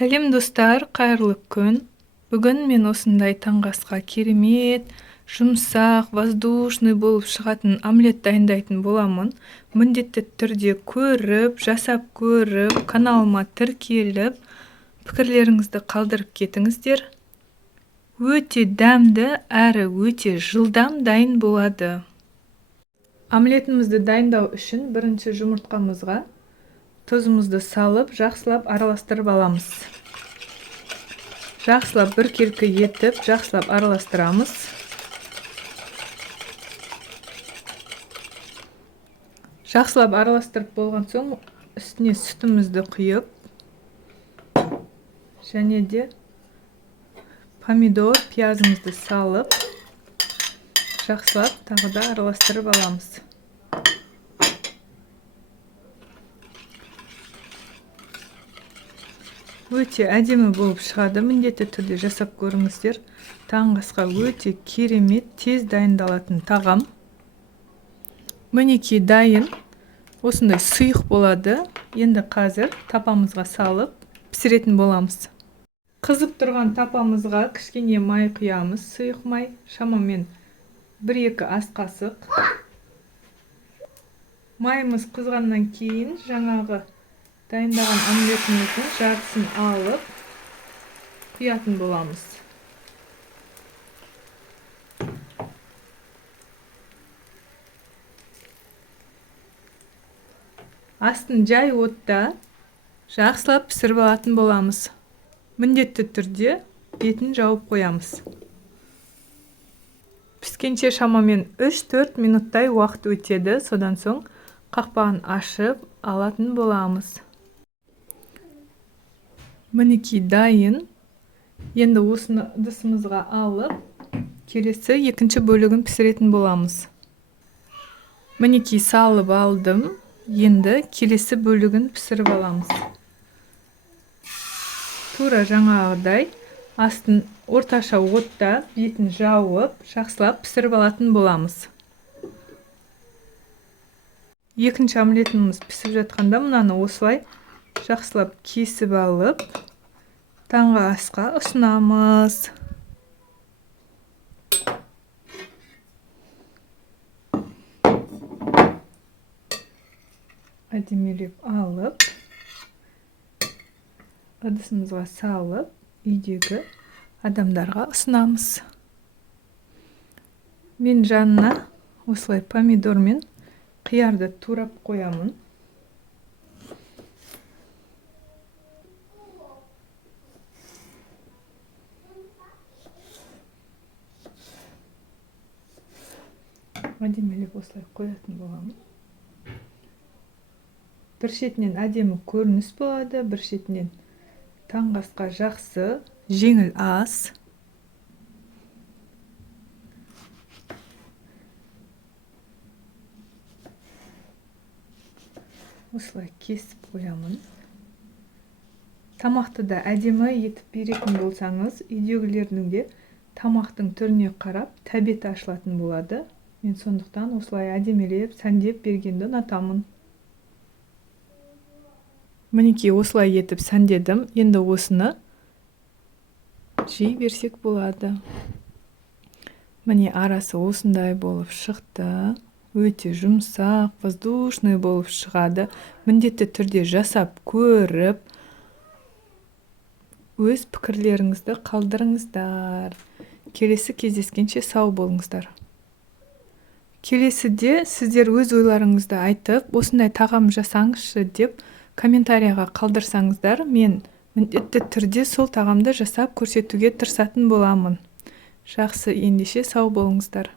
Сәлем достар, қайырлы күн. Бүгін мен осындай таңғы керемет, жұмсақ, воздушный болып шығатын омлет дайындайтын боламын. Міндетті түрде көріп, жасап көріп, каналыма тіркеліп, пікірлеріңізді қалдырып кетіңіздер. Өте дәмді әрі өте жылдам дайын болады. Омлетімізді дайындау үшін бірінші жұмыртқамызға тұзымызды салып, жақсылап араластырып аламыз. Жақсылап біркелкі етіп, жақсылап араластырамыз. Жақсылап араластырып болған соң, үстіне сүтімізді құйып, және де помидор, пиязымызды салып, жақсылап тағы да араластырып аламыз. Өте әдемі болып шығады, міндетті түрде жасап көріңіздер. Таңғы асқа өте керемет, тез дайындалатын тағам. Мінекей дайын, осындай сұйық болады. Енді қазір тапамызға салып пісіретін боламыз. Қызып тұрған тапамызға кішкене май құямыз, сұйық май, шамамен 1-2 ас қасық. Майымыз қызғаннан кейін жаңағы дайындаған омлетіміздің жартысын алып құятын боламыз. Астын жай отта жақсылап пісіріп алатын боламыз. Міндетті түрде бетін жауып қоямыз. Піскенше шамамен 3-4 минуттай уақыт өтеді, содан соң қақпағын ашып алатын боламыз. Мінекей дайын. Енді осыны ыдысымызға алып, келесі екінші бөлігін пісіретін боламыз. Мінекей салып алдым. Енді келесі бөлігін пісіріп аламыз. Тура жаңағыдай астын орташа отта бетін жауып, жақсылап пісіріп алатын боламыз. Екінші омлетіміз пісіп жатқанда мұнаны осылай жақсылап кесіп алып, таңғы асқа ұсынамыз. Әдемелеп алып, ыдысымызға салып, үйдегі адамдарға ұсынамыз. Мен жанына осылай помидор мен қиярды турап қоямын. Әдемелеп осылай қоятын боламын. Бір шетінен әдемі көрініс болады, бір шетінен таңғы асқа жақсы, жеңіл ас. Осылай кесіп қоямын. Тамақты да әдемі етіп беретін болсаңыз, үйдегілердің де тамақтың түріне қарап тәбеті ашылатын болады. Мен сондықтан осылай әдемелеп, сәндеп бергенді ұнатамын. Мінекей осылай етіп сәндедім. Енді осыны жей берсек болады. Міне арасы осындай болып шықты. Өте жұмсақ, воздушный болып шығады. Міндетті түрде жасап көріп, өз пікірлеріңізді қалдырыңыздар. Келесі кездескенше сау болыңыздар. Келесіде сіздер өз ойларыңызды айтып, осындай тағам жасаңызшы деп комментарияға қалдырсаңыздар, мен міндетті түрде сол тағамды жасап көрсетуге тырысатын боламын. Жақсы, ендеше сау болыңыздар.